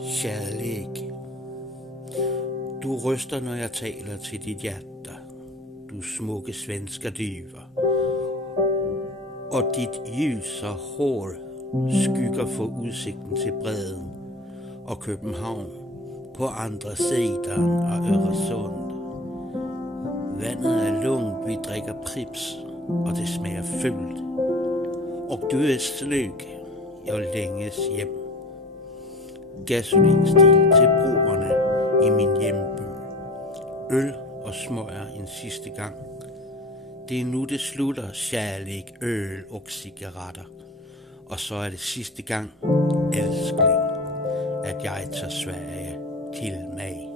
Kärlek. Du ryster, når jeg taler til dit hjerte, du smukke svenska dyver. Og dit ljusa hår skygger for udsigten til bredden og København på andre siden af Øresund. Vandet er lungt, vi drikker Prips, og det smager fyldt. Og du er sløg, jeg længes hjem. Gasolinstil til broerne i min hjemby. Øl og smøger en sidste gang. Det er nu det slutter, kærlighed, øl og cigaretter. Og så er det sidste gang, elskling, at jeg tager Sverige til mig.